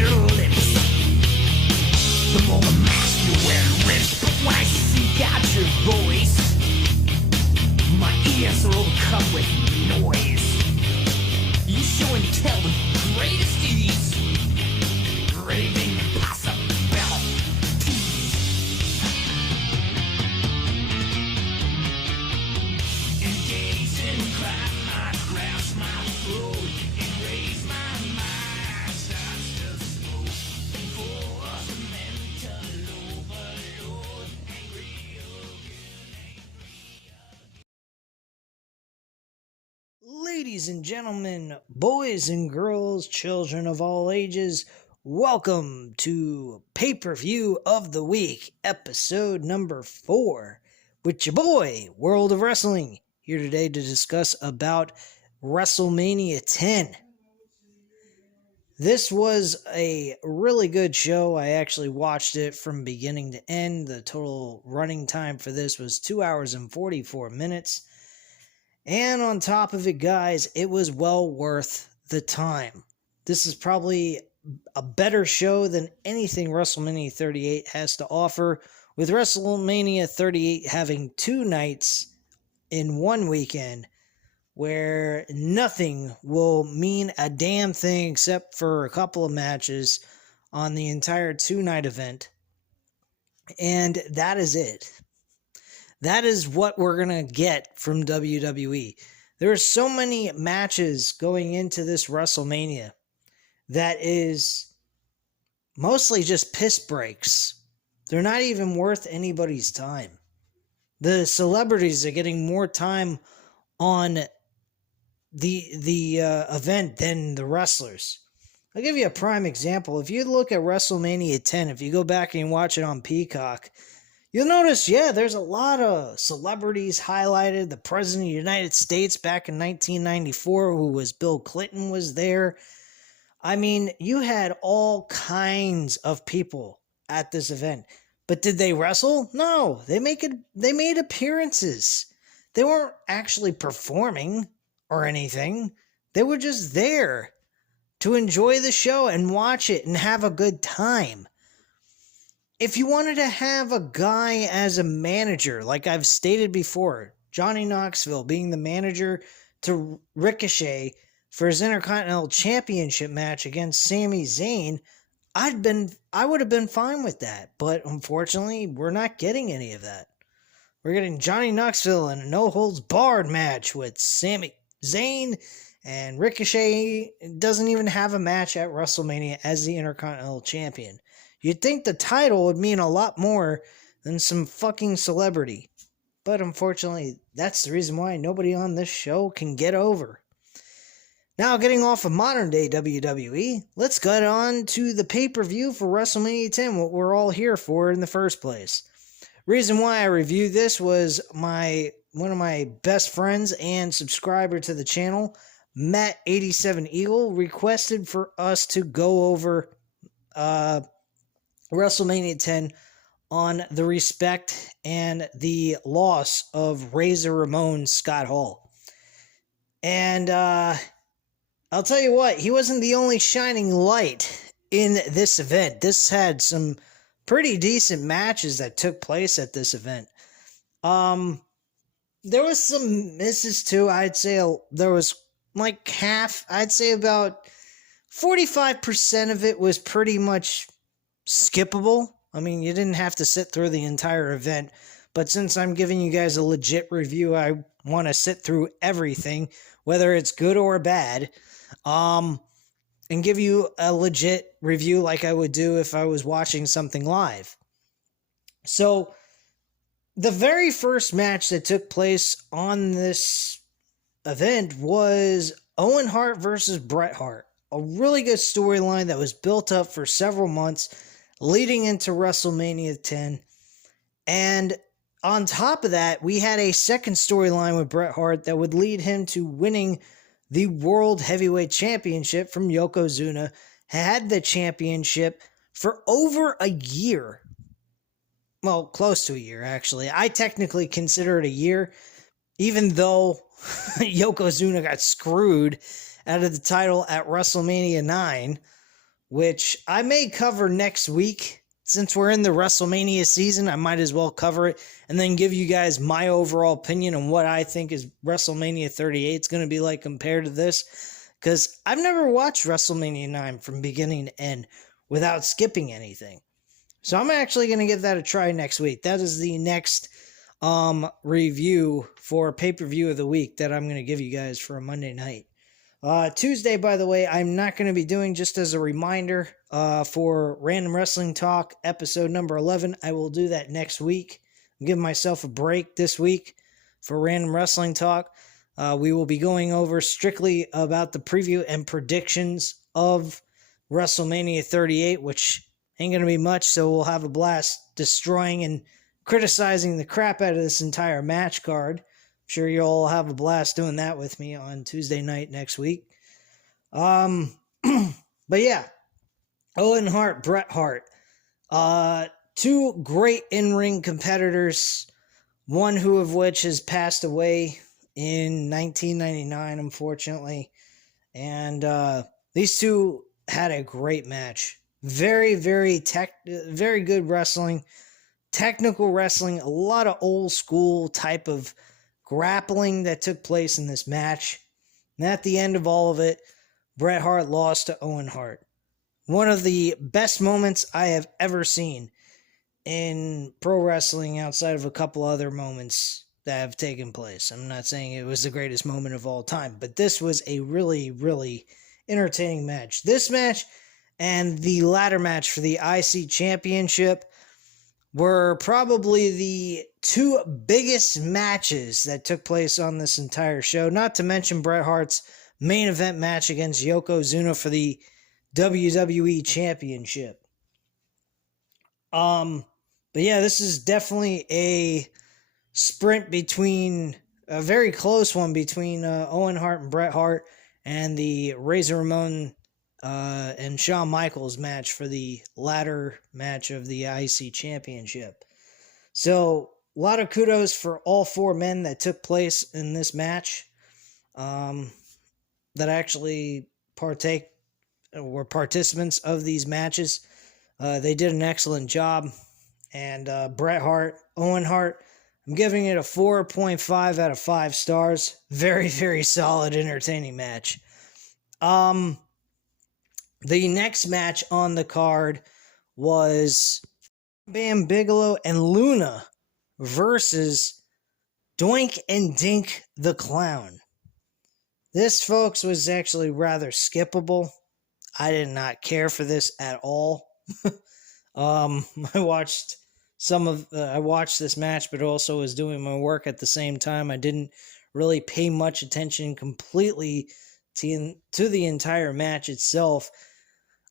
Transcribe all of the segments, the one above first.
your lips. The more the mask you wear rips. But when I seek out your voice, my ears are overcome with noise. You show and tell the greatest ease, raving impossibilities. Engage in crime, I grasp my throat and raise my mind. Starts to smoke for a mental overload. Angry again. Ladies and gentlemen, boys and girls, children of all ages, welcome to Pay-Per-View of the Week, episode number 4, with your boy, World of Wrestling, here today to discuss about Wrestlemania 10. This was a really good show. I actually watched it from beginning to end. The total running time for this was 2 hours and 44 minutes. And on top of it, guys, it was well worth the time. This is probably a better show than anything WrestleMania 38 has to offer, with WrestleMania 38 having 2 nights in one weekend where nothing will mean a damn thing except for a couple of matches on the entire 2-night event. And that is it. That is what we're going to get from WWE. There are so many matches going into this WrestleMania that is mostly just piss breaks. They're not even worth anybody's time. The celebrities are getting more time on the event than the wrestlers. I'll give you a prime example. If you look at WrestleMania 10, if you go back and watch it on Peacock, you'll notice, there's a lot of celebrities highlighted. The President of the United States back in 1994, who was Bill Clinton, was there. I mean, you had all kinds of people at this event. But did they wrestle? No, they made appearances. They weren't actually performing or anything. They were just there to enjoy the show and watch it and have a good time. If you wanted to have a guy as a manager, like I've stated before, Johnny Knoxville being the manager to Ricochet for his Intercontinental Championship match against Sami Zayn, I would have been fine with that. But unfortunately, we're not getting any of that. We're getting Johnny Knoxville in a no-holds-barred match with Sami Zayn, and Ricochet doesn't even have a match at WrestleMania as the Intercontinental Champion. You'd think the title would mean a lot more than some fucking celebrity. But unfortunately, that's the reason why nobody on this show can get over. Now, getting off of modern-day WWE, let's get on to the pay-per-view for WrestleMania 10, what we're all here for in the first place. Reason why I reviewed this was one of my best friends and subscriber to the channel, Matt87Eagle, requested for us to go over WrestleMania 10 on the respect and the loss of Razor Ramon Scott Hall. And I'll tell you what, he wasn't the only shining light in this event. This had some pretty decent matches that took place at this event. There was some misses too. I'd say there was like half, I'd say about 45% of it was pretty much skippable. I mean, you didn't have to sit through the entire event, but since I'm giving you guys a legit review, I want to sit through everything, whether it's good or bad, and give you a legit review like I would do if I was watching something live. So, the very first match that took place on this event was Owen Hart versus Breithart. A really good storyline that was built up for several months leading into WrestleMania 10. And on top of that, we had a second storyline with Bret Hart that would lead him to winning the World Heavyweight Championship from Yokozuna. Had the championship for over a year. Well, close to a year, actually. I technically consider it a year, even though Yokozuna got screwed out of the title at WrestleMania 9. which I may cover next week. Since we're in the WrestleMania season, I might as well cover it and then give you guys my overall opinion on what I think is WrestleMania 38 is going to be like compared to this. Because I've never watched WrestleMania 9 from beginning to end without skipping anything. So I'm actually going to give that a try next week. That is the next review for pay-per-view of the week that I'm going to give you guys for a Monday night. Tuesday, by the way, I'm not going to be doing, just as a reminder, for Random Wrestling Talk, episode number 11. I will do that next week. I'm giving myself a break this week for Random Wrestling Talk. We will be going over strictly about the preview and predictions of WrestleMania 38, which ain't going to be much, so we'll have a blast destroying and criticizing the crap out of this entire match card. I'm sure you'll have a blast doing that with me on Tuesday night next week. But yeah, Owen Hart, Breithart. Two great in-ring competitors, one of which has passed away in 1999, unfortunately. And these two had a great match. Very, very good wrestling. Technical wrestling, a lot of old school type of grappling that took place in this match. And at the end of all of it, Breithart lost to Owen Hart. One of the best moments I have ever seen in pro wrestling, outside of a couple other moments that have taken place. I'm not saying it was the greatest moment of all time, but this was a really, really entertaining match. This match and the ladder match for the IC Championship were probably the two biggest matches that took place on this entire show, not to mention Bret Hart's main event match against Yokozuna for the WWE Championship. But yeah, this is definitely a sprint between, a very close one between Owen Hart and Bret Hart, and the Razor Ramon and Shawn Michaels match for the ladder match of the IC Championship. So, a lot of kudos for all four men that took place in this match, that actually were participants of these matches. They did an excellent job. And Bret Hart, Owen Hart, I'm giving it a 4.5 out of 5 stars. Very, very solid, entertaining match. The next match on the card was Bam Bigelow and Luna versus Doink and Dink the Clown. This, folks, was actually rather skippable. I did not care for this at all. I watched this match, but also was doing my work at the same time. I didn't really pay much attention completely to the entire match itself.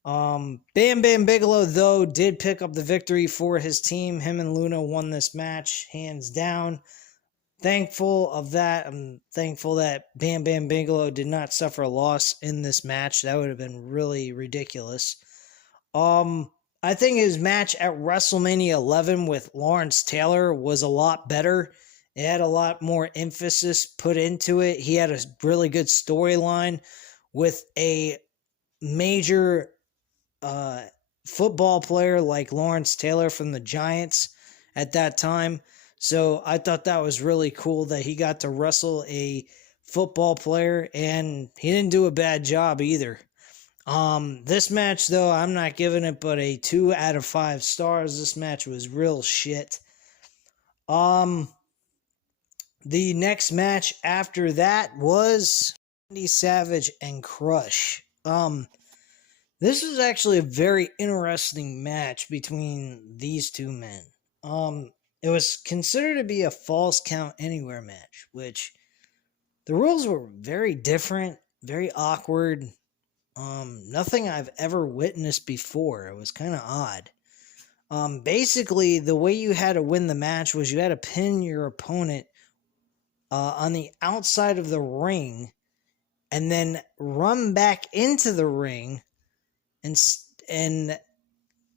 Bam Bam Bigelow, though, did pick up the victory for his team. Him and Luna won this match, hands down. Thankful of that. I'm thankful that Bam Bam Bigelow did not suffer a loss in this match. That would have been really ridiculous. I think his match at WrestleMania 11 with Lawrence Taylor was a lot better. It had a lot more emphasis put into it. He had a really good storyline with a major football player like Lawrence Taylor from the Giants at that time. So I thought that was really cool that he got to wrestle a football player, and he didn't do a bad job either. This match, though, I'm not giving it but a 2 out of 5 stars. This match was real shit. The next match after that was Randy Savage and Crush. This was actually a very interesting match between these two men. It was considered to be a Falls Count Anywhere match, which the rules were very different, very awkward. Nothing I've ever witnessed before. It was kind of odd. Basically, the way you had to win the match was you had to pin your opponent on the outside of the ring and then run back into the ring and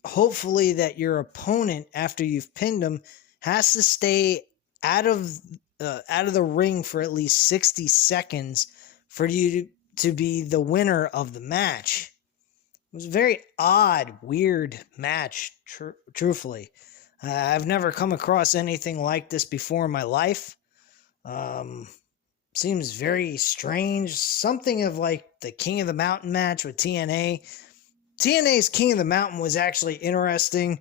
hopefully that your opponent, after you've pinned them, has to stay out of the ring for at least 60 seconds for you to be the winner of the match. was a very odd, weird match, truthfully. I've never come across anything like this before in my life. Seems very strange. Something of like the King of the Mountain match with TNA. TNA's King of the Mountain was actually interesting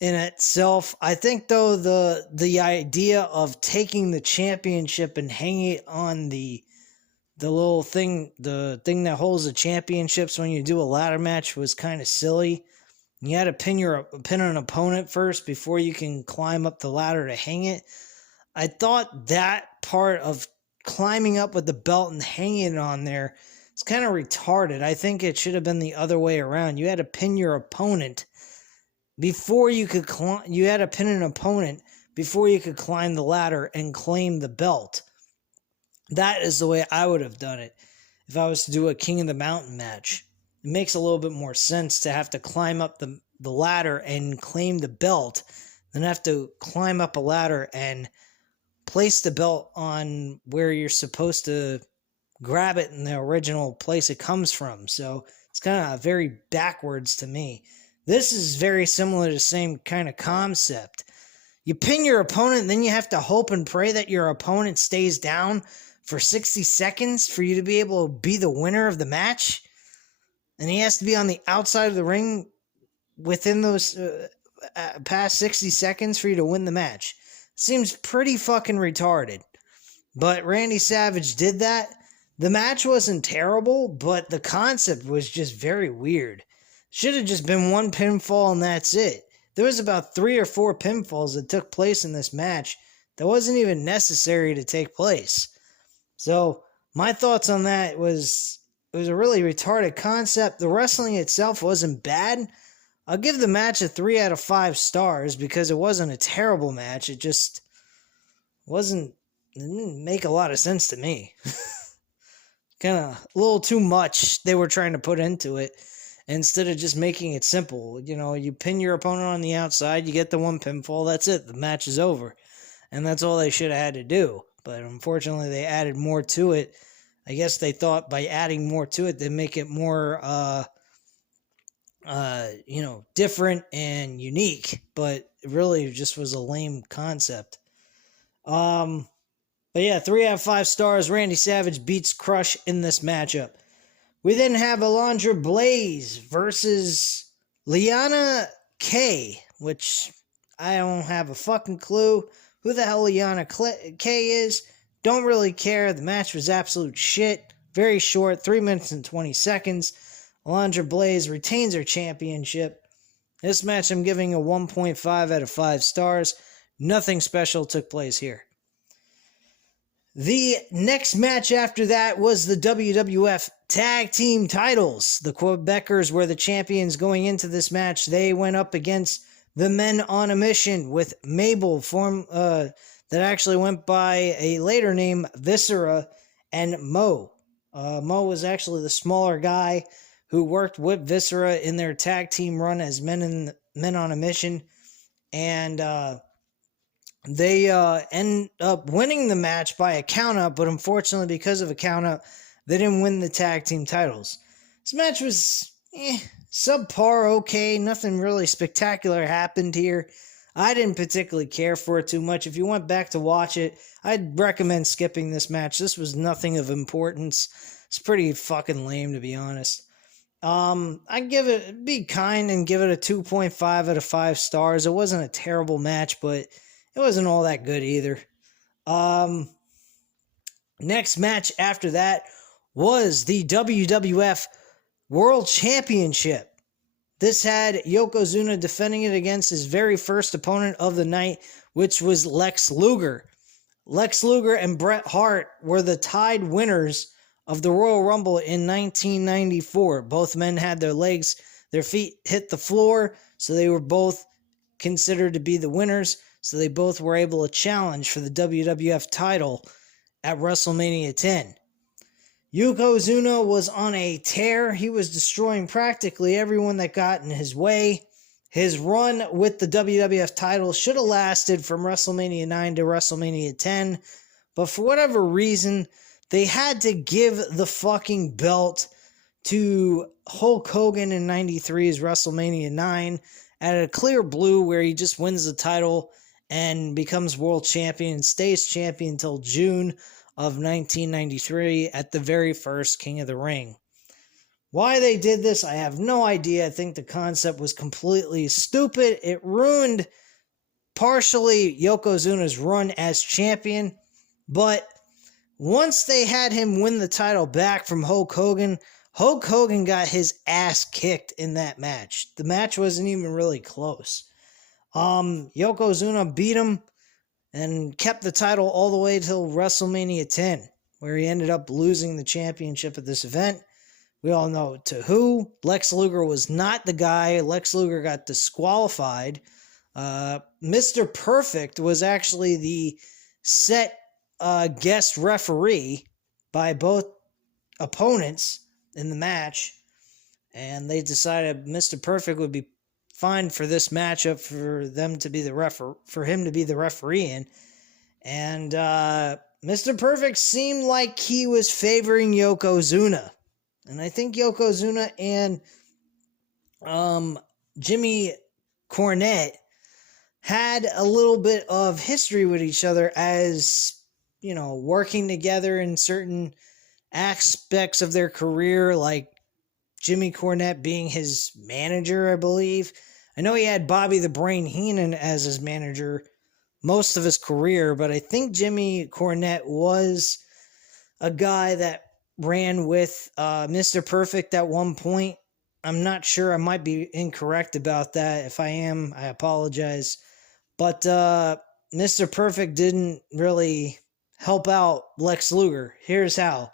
in itself. I think, though, the idea of taking the championship and hanging it on the little thing, the thing that holds the championships when you do a ladder match, was kind of silly. You had to pin an opponent first before you can climb up the ladder to hang it. I thought that part of climbing up with the belt and hanging it on there is kind of retarded. I think it should have been the other way around. You had to pin your opponent before you could you had to pin an opponent before you could climb the ladder and claim the belt. That is the way I would have done it if I was to do a King of the Mountain match. It makes a little bit more sense to have to climb up the ladder and claim the belt than have to climb up a ladder and place the belt on where you're supposed to grab it in the original place it comes from. So it's kind of very backwards to me. This is very similar to the same kind of concept. You pin your opponent, then you have to hope and pray that your opponent stays down for 60 seconds for you to be able to be the winner of the match. And he has to be on the outside of the ring within those past 60 seconds for you to win the match. Seems pretty fucking retarded. But Randy Savage did that. The match wasn't terrible, but the concept was just very weird. Should have just been one pinfall and that's it. There was about 3 or 4 pinfalls that took place in this match that wasn't even necessary to take place. So my thoughts on that was it was a really retarded concept. The wrestling itself wasn't bad. I'll give the match a 3 out of 5 stars because it wasn't a terrible match. It just it didn't make a lot of sense to me. Kind of a little too much they were trying to put into it instead of just making it simple. You know, you pin your opponent on the outside, you get the one pinfall, that's it. The match is over. And that's all they should have had to do. But unfortunately, they added more to it. I guess they thought by adding more to it, they'd make it more, different and unique. But it really just was a lame concept. But yeah, 3 out of 5 stars. Randy Savage beats Crush in this matchup. We then have Alundra Blaze versus Liana K, which I don't have a fucking clue who the hell Liana K is. Don't really care. The match was absolute shit. Very short, 3 minutes and 20 seconds. Alundra Blaze retains her championship. This match I'm giving a 1.5 out of 5 stars. Nothing special took place here. The next match after that was the WWF Tag Team titles. The Quebecers were the champions going into this match. They went up against the Men on a Mission with Mabel, that actually went by a later name, Viscera, and Mo. Mo was actually the smaller guy who worked with Viscera in their tag team run as Men on a Mission. And they end up winning the match by a countout, but unfortunately, because of a countout, they didn't win the tag team titles. This match was subpar, okay. Nothing really spectacular happened here. I didn't particularly care for it too much. If you went back to watch it, I'd recommend skipping this match. This was nothing of importance. It's pretty fucking lame, to be honest. I'd be kind and give it a 2.5 out of 5 stars. It wasn't a terrible match, but it wasn't all that good either. Next match after that was the WWF World Championship. This had Yokozuna defending it against his very first opponent of the night, which was Lex Luger. Lex Luger and Breithart were the tied winners of the Royal Rumble in 1994. Both men had their feet hit the floor, so they were both considered to be the winners. So they both were able to challenge for the WWF title at WrestleMania 10. Yokozuna was on a tear. He was destroying practically everyone that got in his way. His run with the WWF title should have lasted from WrestleMania 9 to WrestleMania 10. But for whatever reason, they had to give the fucking belt to Hulk Hogan in 93's WrestleMania 9 at a clear blue where he just wins the title and becomes world champion and stays champion until June of 1993 at the very first King of the Ring. Why they did this, I have no idea. I think the concept was completely stupid. It ruined partially Yokozuna's run as champion, but once they had him win the title back from Hulk Hogan got his ass kicked in that match. The match wasn't even really close. Yokozuna beat him and kept the title all the way till WrestleMania 10, where he ended up losing the championship at this event. We all know to who. Lex Luger was not the guy. Lex Luger got disqualified. Mr. Perfect was actually the set guest referee by both opponents in the match, and they decided Mr. Perfect would be fine for this matchup for them to be for him to be the referee in. And Mr. Perfect seemed like he was favoring Yokozuna. And I think Yokozuna and Jimmy Cornette had a little bit of history with each other as, you know, working together in certain aspects of their career, like Jimmy Cornette being his manager, I believe. I know he had Bobby the Brain Heenan as his manager most of his career, but I think Jimmy Cornette was a guy that ran with Mr. Perfect at one point. I'm not sure. I might be incorrect about that. If I am, I apologize. But Mr. Perfect didn't really help out Lex Luger. Here's how.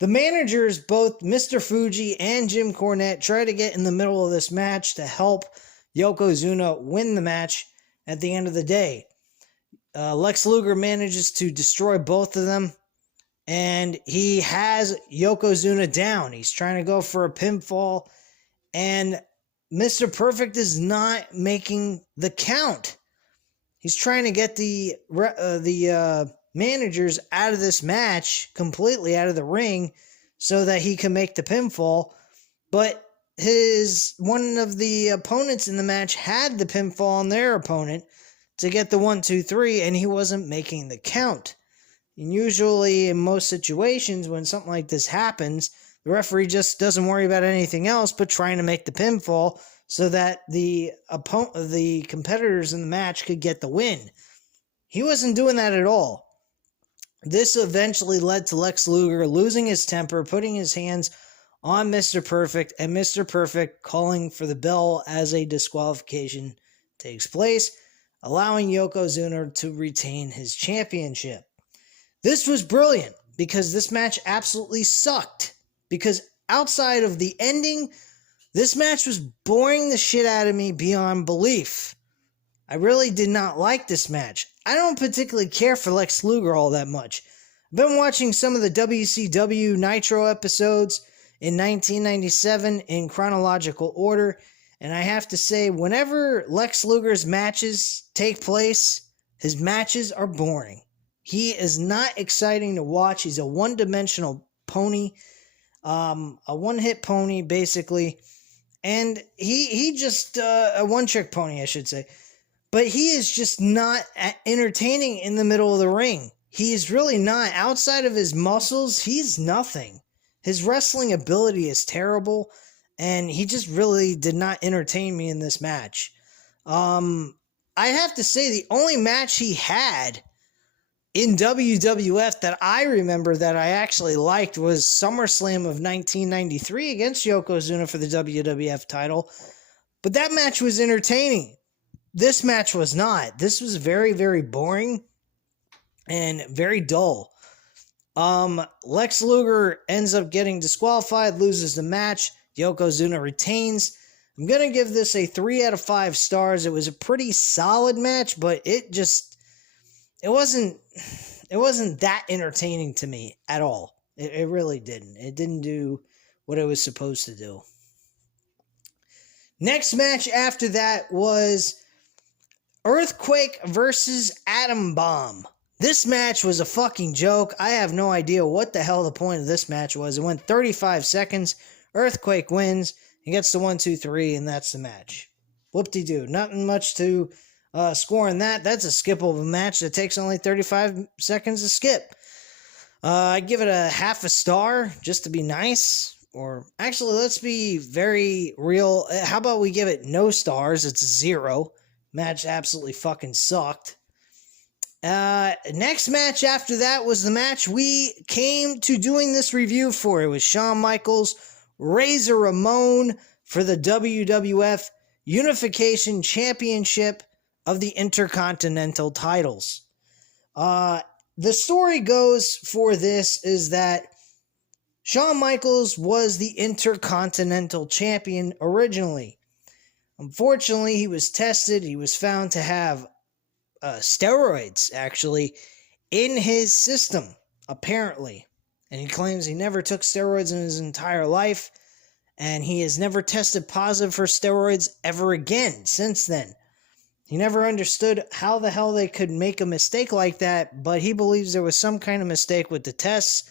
The managers, both Mr. Fuji and Jim Cornette, try to get in the middle of this match to help Yokozuna win the match at the end of the day. Lex Luger manages to destroy both of them, and he has Yokozuna down. He's trying to go for a pinfall, and Mr. Perfect is not making the count. He's trying to get the managers out of this match, completely out of the ring, so that he can make the pinfall. But one of the opponents in the match had the pinfall on their opponent to get the 1, 2, 3, and he wasn't making the count. And usually, in most situations, when something like this happens, the referee just doesn't worry about anything else but trying to make the pinfall so that the competitors in the match could get the win. He wasn't doing that at all. This eventually led to Lex Luger losing his temper, putting his hands on Mr. Perfect, and Mr. Perfect calling for the bell as a disqualification takes place, allowing Yokozuna to retain his championship. This was brilliant because this match absolutely sucked. Because outside of the ending, this match was boring the shit out of me beyond belief. I really did not like this match. I don't particularly care for Lex Luger all that much. I've been watching some of the WCW Nitro episodes in 1997 in chronological order, and I have to say, whenever Lex Luger's matches take place, his matches are boring. He is not exciting to watch. He's a one-dimensional pony, a one-hit pony, basically, and he just, a one-trick pony, I should say. But he is just not entertaining in the middle of the ring. He is really not. Outside of his muscles, he's nothing. His wrestling ability is terrible, and he just really did not entertain me in this match. I have to say, the only match he had in WWF that I remember that I actually liked was SummerSlam of 1993 against Yokozuna for the WWF title. But that match was entertaining. This match was not. This was very, very boring and very dull. Lex Luger ends up getting disqualified, loses the match. Yokozuna retains. I'm going to give this a 3 out of 5 stars. It was a pretty solid match, but it wasn't that entertaining to me at all. It really didn't. It didn't do what it was supposed to do. Next match after that was Earthquake versus Atom Bomb. This match was a fucking joke. I have no idea what the hell the point of this match was. It went 35 seconds. Earthquake wins. He gets the 1, 2, 3, and that's the match. Whoop-de-doo. Nothing much to score in that. That's a skip of a match that takes only 35 seconds to skip. I give it a half a star just to be nice. Or actually, let's be very real. How about we give it no stars? It's 0. Match absolutely fucking sucked. Next match after that was the match we came to doing this review for. It was Shawn Michaels, Razor Ramon for the WWF Unification Championship of the Intercontinental titles. The story goes for this is that Shawn Michaels was the Intercontinental Champion originally. Unfortunately, he was tested. He was found to have steroids, actually, in his system, apparently. And he claims he never took steroids in his entire life, and he has never tested positive for steroids ever again since then. He never understood how the hell they could make a mistake like that, but he believes there was some kind of mistake with the tests.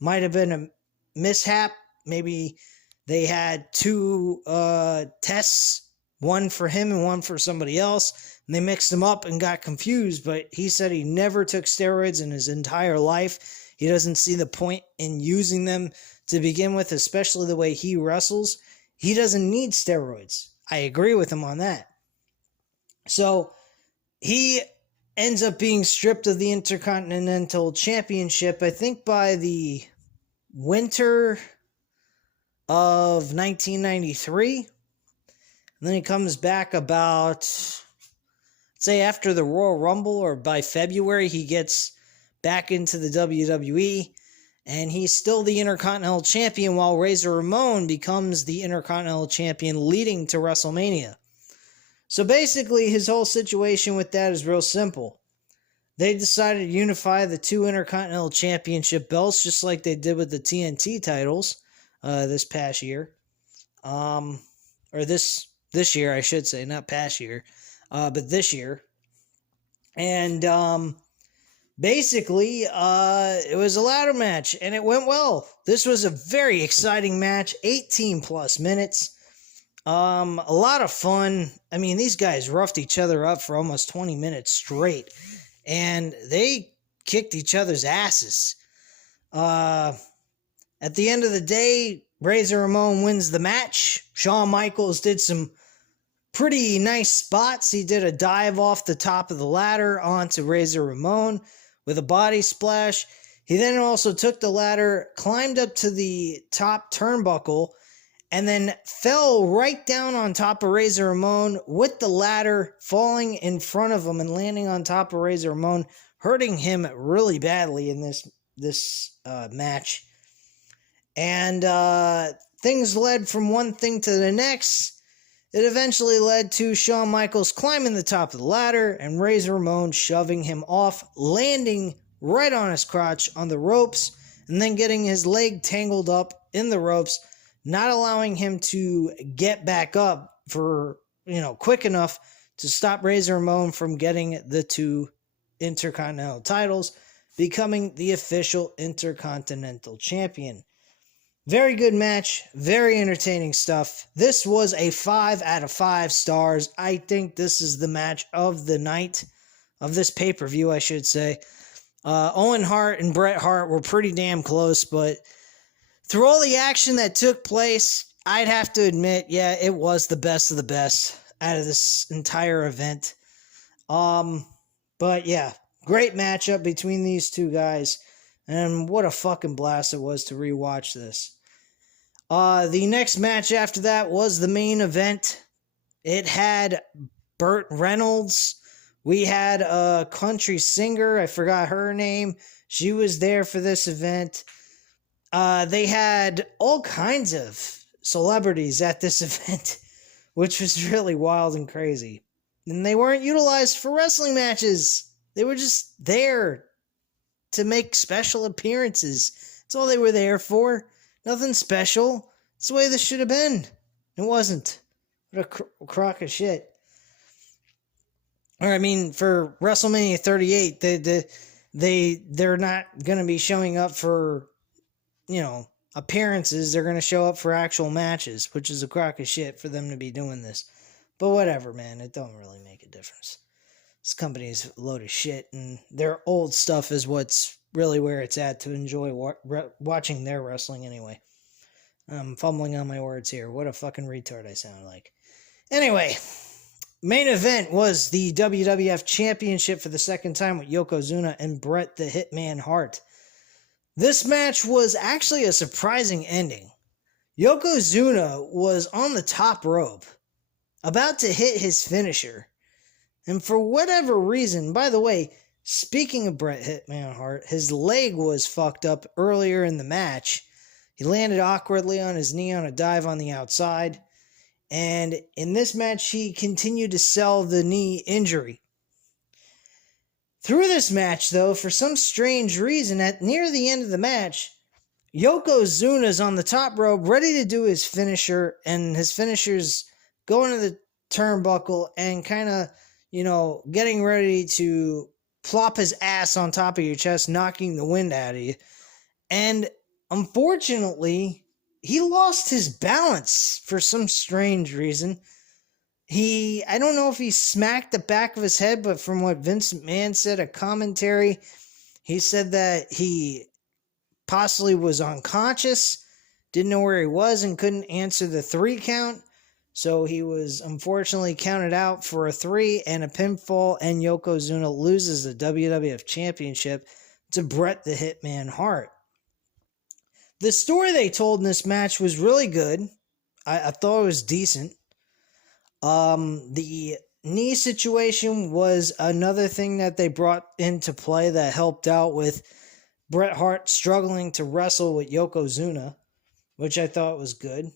Might have been a mishap. Maybe they had 2 tests, one for him and one for somebody else, and they mixed them up and got confused, but he said he never took steroids in his entire life. He doesn't see the point in using them to begin with, especially the way he wrestles. He doesn't need steroids. I agree with him on that. So he ends up being stripped of the Intercontinental Championship, I think by the winter of 1993. And then he comes back about, say, after the Royal Rumble, or by February, he gets back into the WWE, and he's still the Intercontinental Champion while Razor Ramon becomes the Intercontinental Champion leading to WrestleMania. So basically, his whole situation with that is real simple. They decided to unify the 2 Intercontinental Championship belts, just like they did with the TNT titles this past year. Or this year, I should say, not past year, but this year. And basically, it was a ladder match, and it went well. This was a very exciting match, 18 plus minutes. A lot of fun. I mean, these guys roughed each other up for almost 20 minutes straight, and they kicked each other's asses. At the end of the day, Razor Ramon wins the match. Shawn Michaels did some pretty nice spots. He did a dive off the top of the ladder onto Razor Ramon with a body splash. He then also took the ladder, climbed up to the top turnbuckle, and then fell right down on top of Razor Ramon with the ladder falling in front of him and landing on top of Razor Ramon, hurting him really badly in this match. And things led from one thing to the next. It eventually led to Shawn Michaels climbing the top of the ladder and Razor Ramon shoving him off, landing right on his crotch on the ropes, and then getting his leg tangled up in the ropes, not allowing him to get back up for, quick enough to stop Razor Ramon from getting the 2 Intercontinental titles, becoming the official Intercontinental Champion. Very good match, very entertaining stuff. This was a 5 out of 5 stars. I think this is the match of the night, of this pay-per-view, I should say. Owen Hart and Breithart were pretty damn close, but through all the action that took place, I'd have to admit, yeah, it was the best of the best out of this entire event. But yeah, great matchup between these 2 guys, and what a fucking blast it was to rewatch this. The next match after that was the main event. It had Burt Reynolds. We had a country singer, I forgot her name. She was there for this event. They had all kinds of celebrities at this event, which was really wild and crazy. And they weren't utilized for wrestling matches. They were just there to make special appearances. That's all they were there for. Nothing special. It's the way this should have been. It wasn't. What a crock of shit. Or, I mean, for WrestleMania 38, they're not going to be showing up for, appearances. They're going to show up for actual matches, which is a crock of shit for them to be doing this. But whatever, man. It don't really make a difference. This company is a load of shit, and their old stuff is what's really where it's at to enjoy watching their wrestling anyway. I'm fumbling on my words here. What a fucking retard I sound like. Anyway, main event was the WWF Championship for the second time with Yokozuna and Bret the Hitman Hart. This match was actually a surprising ending. Yokozuna was on the top rope, about to hit his finisher. And for whatever reason, by the way, speaking of Bret Hitman Hart, his leg was fucked up earlier in the match. He landed awkwardly on his knee on a dive on the outside. And in this match, he continued to sell the knee injury. Through this match, though, for some strange reason, at near the end of the match, Yokozuna's on the top rope, ready to do his finisher, and his finisher's going to the turnbuckle and kind of, getting ready to plop his ass on top of your chest, knocking the wind out of you. And unfortunately, he lost his balance for some strange reason. I don't know if he smacked the back of his head, but from what Vince McMahon said, a commentary, he said that he possibly was unconscious, didn't know where he was, and couldn't answer the 3 count. So he was unfortunately counted out for a 3 and a pinfall, and Yokozuna loses the WWF Championship to Bret the Hitman Hart. The story they told in this match was really good. I thought it was decent. The knee situation was another thing that they brought into play that helped out with Bret Hart struggling to wrestle with Yokozuna, which I thought was good.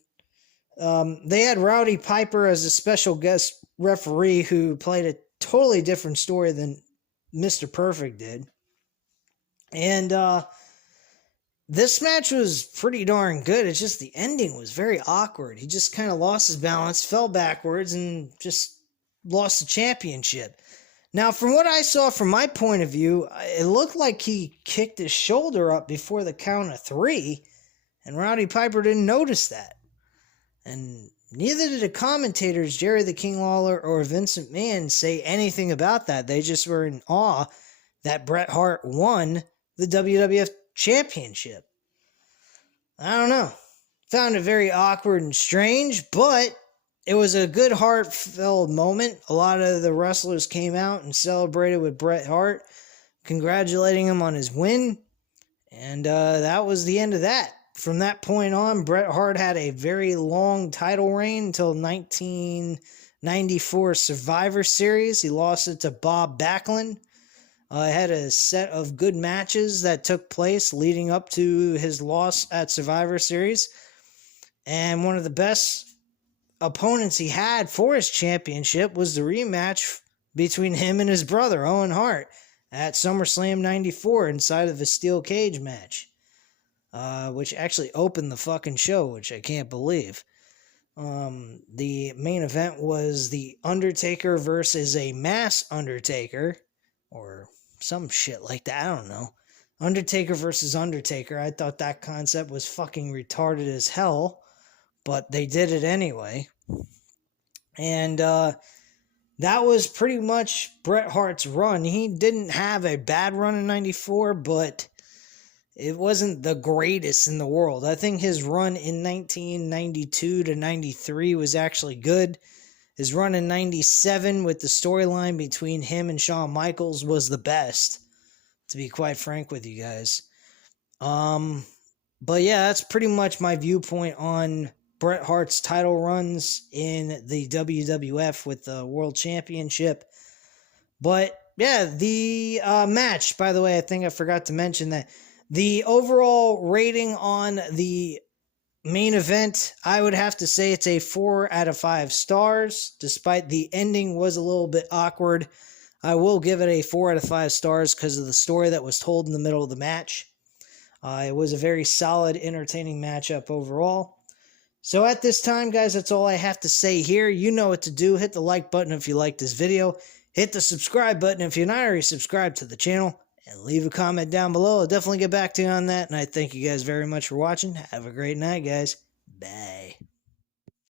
They had Rowdy Piper as a special guest referee who played a totally different story than Mr. Perfect did. And this match was pretty darn good. It's just the ending was very awkward. He just kind of lost his balance, fell backwards, and just lost the championship. Now, from what I saw from my point of view, it looked like he kicked his shoulder up before the count of 3, and Rowdy Piper didn't notice that. And neither did the commentators, Jerry the King Lawler or Vincent McMahon, say anything about that. They just were in awe that Bret Hart won the WWF Championship. I don't know. Found it very awkward and strange, but it was a good heartfelt moment. A lot of the wrestlers came out and celebrated with Bret Hart, congratulating him on his win. And that was the end of that. From that point on, Bret Hart had a very long title reign until 1994 Survivor Series. He lost it to Bob Backlund. Had a set of good matches that took place leading up to his loss at Survivor Series. And one of the best opponents he had for his championship was the rematch between him and his brother, Owen Hart, at SummerSlam 94 inside of a steel cage match. Which actually opened the fucking show, which I can't believe. The main event was The Undertaker versus a Mass Undertaker, or some shit like that, I don't know. Undertaker versus Undertaker. I thought that concept was fucking retarded as hell, but they did it anyway. And that was pretty much Bret Hart's run. He didn't have a bad run in 94, but it wasn't the greatest in the world. I think his run in 1992 to 93 was actually good. His run in 97 with the storyline between him and Shawn Michaels was the best, to be quite frank with you guys. But yeah, that's pretty much my viewpoint on Bret Hart's title runs in the WWF with the World Championship. But yeah, the match, by the way, I think I forgot to mention that the overall rating on the main event, I would have to say it's a 4 out of 5 stars. Despite the ending was a little bit awkward, I will give it a 4 out of 5 stars because of the story that was told in the middle of the match. It was a very solid, entertaining matchup overall. So at this time, guys, that's all I have to say here. You know what to do. Hit the like button if you like this video. Hit the subscribe button if you're not already subscribed to the channel. and leave a comment down below. I'll definitely get back to you on that, and I thank you guys very much for watching. Have a great night, guys. Bye.